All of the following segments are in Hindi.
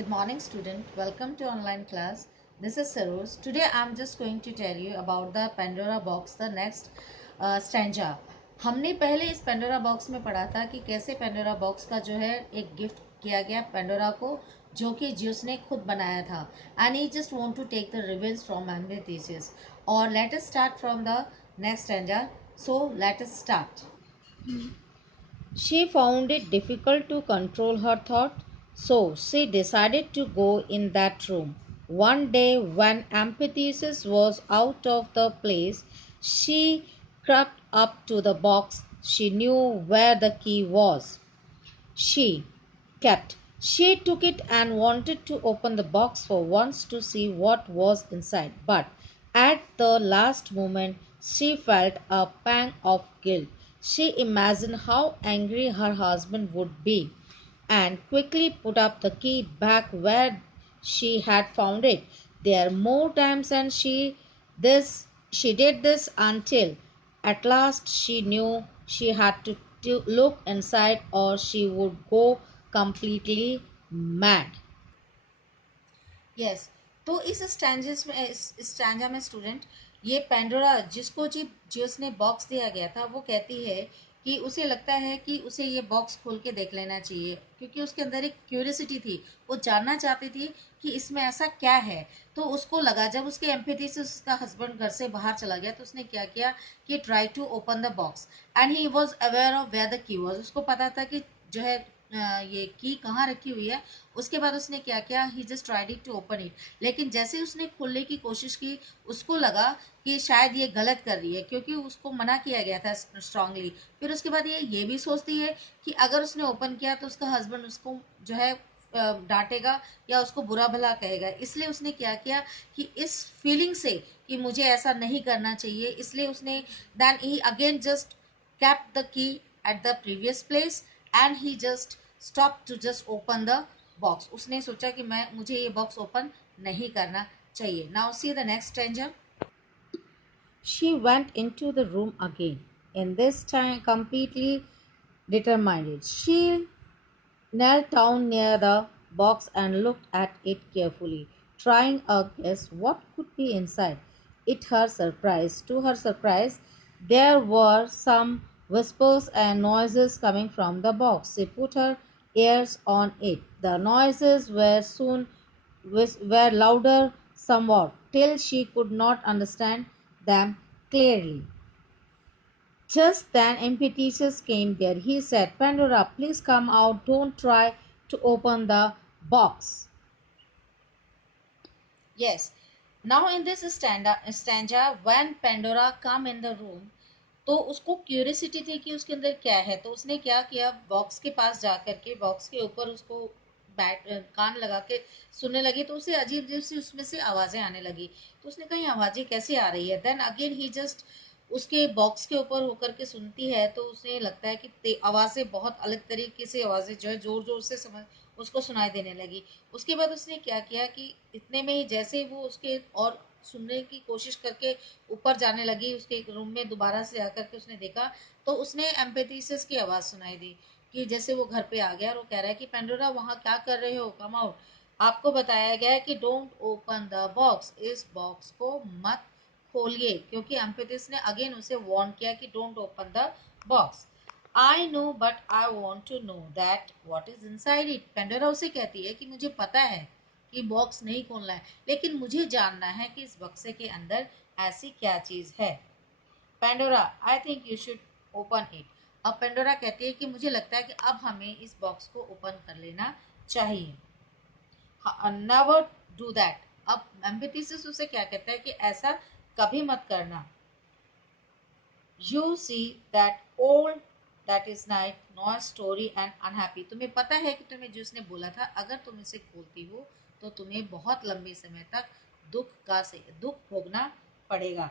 Good morning, student. Welcome to online class. This is Saroz. Today, I'm just going to tell you about the Pandora box, the next stanza. हमने पहले इस पेंडोरा बॉक्स में पढ़ा था कि कैसे पेंडोरा बॉक्स का जो है एक गिफ्ट किया गया पेंडोरा को, जो कि ज्यूस ने खुद बनाया था. And he just want to take the revenge from एम्फिथिसिस. और let us start from the next stanza. So let us start. She found it difficult to control her thought, so she decided to go in that room. One day, when Amphithesis was out of the place, she crept up to the box. She knew where the key was. She kept. She took it and wanted to open the box for once to see what was inside, but at the last moment she felt a pang of guilt. She imagined how angry her husband would be and quickly put up the key back where she had found it. There more times and she did this until at last she knew she had to look inside or she would go completely mad. Yes तो इस स्टैंजेस में इस स्टैंजा में स्टूडेंट ये पेंडोरा जिसको जिसने बॉक्स दिया गया था वो कहती है कि उसे लगता है कि उसे ये बॉक्स खोल के देख लेना चाहिए क्योंकि उसके अंदर एक क्यूरियोसिटी थी. वो जानना चाहती थी कि इसमें ऐसा क्या है. तो उसको लगा जब उसके एम्पैथी से उसका हस्बैंड घर से बाहर चला गया तो उसने क्या किया कि try to open the box and he was aware of where the key was. उसको पता था कि जो है ये की कहाँ रखी हुई है. उसके बाद उसने क्या किया he just tried to open it. लेकिन जैसे ही उसने खोलने की कोशिश की उसको लगा कि शायद ये गलत कर रही है क्योंकि उसको मना किया गया था स्ट्रांगली. फिर उसके बाद ये भी सोचती है कि अगर उसने ओपन किया तो उसका हस्बैंड उसको जो है डांटेगा या उसको बुरा भला कहेगा. इसलिए उसने क्या किया कि इस फीलिंग से कि मुझे ऐसा नहीं करना चाहिए इसलिए उसने then he again just kept the key at the previous place and he just stopped to just open the box. उसने सोचा कि मैं मुझे ये बॉक्स ओपन नहीं करना चाहिए. Now see the next stranger. She went into the room again, in this time completely determined. She knelt down near the box and looked at it carefully, trying a guess what could be inside. To her surprise, there were some whispers and noises coming from the box. She put her ears on it. The noises were louder somewhat, till she could not understand them clearly. Just then Impetuous came there. He said, Pandora, please come out. Don't try to open the box. Yes. Now in this stanza when Pandora come in the room, तो उसको क्यूरियोसिटी थी कि उसके अंदर क्या है. तो उसने क्या किया बॉक्स के पास जा करके बॉक्स के ऊपर उसको बैठ कान लगा के सुनने लगी. तो उसे अजीब अजीब सी उसमें से आवाज़ें आने लगी. तो उसने कहा ये आवाज़ें कैसे आ रही है. देन अगेन ही जस्ट उसके बॉक्स के ऊपर होकर के सुनती है तो उसे लगता है कि आवाज़ें बहुत अलग तरीके से आवाज़ें जो है ज़ोर ज़ोर से समझ उसको सुनाई देने लगी. उसके बाद उसने क्या किया कि इतने में ही जैसे वो उसके और सुनने की कोशिश करके ऊपर जाने लगी उसके एक रूम में दोबारा से आकर के उसने देखा तो उसने एम्पेथीसिस की आवाज़ सुनाई दी कि जैसे वो घर पे आ गया और वो कह रहा है कि पेंडोरा वहाँ क्या कर रहे हो कम आउट. आपको बताया गया है कि डोंट ओपन द बॉक्स. इस बॉक्स को मत खोलिए क्योंकि एम्पेथिस ने अगेन उसे वार्न किया कि don't open the box. I know but I want to know that what is inside it. Pandora उसे कहती है कि मुझे पता है कि बॉक्स नहीं खोलना है लेकिन मुझे जानना है कि इस बक्से के अंदर ऐसी क्या चीज़ है. Pandora I think you should open it. अब पेंडोरा कहती है कि मुझे लगता है कि अब हमें इस बॉक्स को ओपन कर लेना चाहिए. Never do that. अब एम्फिथिसिस उसे क्या कहता है कि ऐसा कभी मत करना. You see that old that is night no story and unhappy. तुम्हें पता है कि तुम्हें जो उसने बोला था अगर तुम इसे खोलती हो तो तुम्हें बहुत लंबे समय तक दुख भोगना पड़ेगा.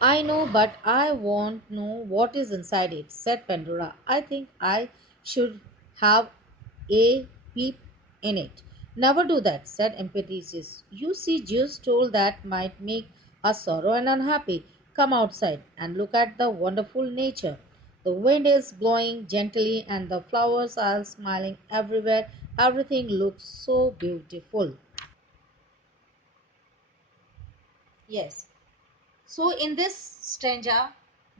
I know, but I won't know what is inside it, said Pandora. I think I should have a peep in it. Never do that, said Empedocles. You see, Zeus told that might make us sorrow and unhappy. Come outside and look at the wonderful nature. The wind is blowing gently and the flowers are smiling everywhere. Everything looks so beautiful. Yes. So in this stanza,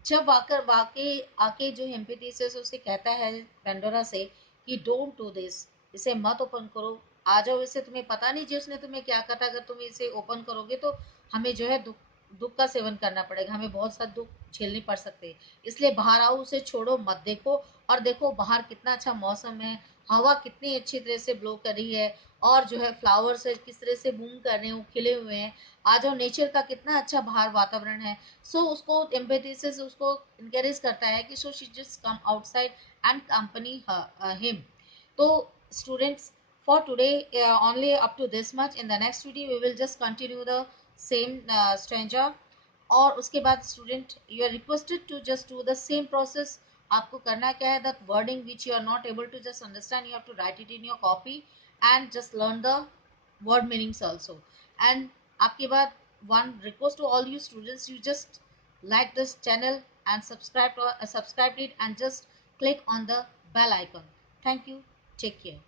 जब आकर वाके आके जो एम्पथीसिस उसे कहता है पेंडोरा से कि डोंट डू दिस, इसे मत ओपन करो, आ जाओ, इसे तुम्हें पता नहीं जी उसने तुम्हें क्या कहा था, अगर तुम इसे ओपन करोगे तो हमें जो है दुख दुख का सेवन करना पड़ेगा, हमें बहुत सा दुख झेलने पड़ सकते हैं, इसलिए बाहर आओ, उसे छोड़ो मत, देखो और देखो बाहर कितना अच्छा मौसम है, हवा कितनी अच्छी तरह से ब्लो कर रही है, और जो है फ्लावर्स है किस तरह से बूम कर रहे हो, खिले हुए हैं, आ जाओ, नेचर का कितना अच्छा बाहर वातावरण है। सो उसको एम्पैथी से उसको इनकरेज करता है कि so she just come outside and company him. तो students, for today only up to this much. In the next video we will just continue the same stranger, और उसके बाद student you are requested to just do the same process. आपको करना क्या है, that wording which you are not able to just understand, you have to write it in your copy and just learn the word meanings also. And आपके बाद one request to all you students, you just like this channel and subscribe to subscribe it and just click on the bell icon. Thank you. Take care.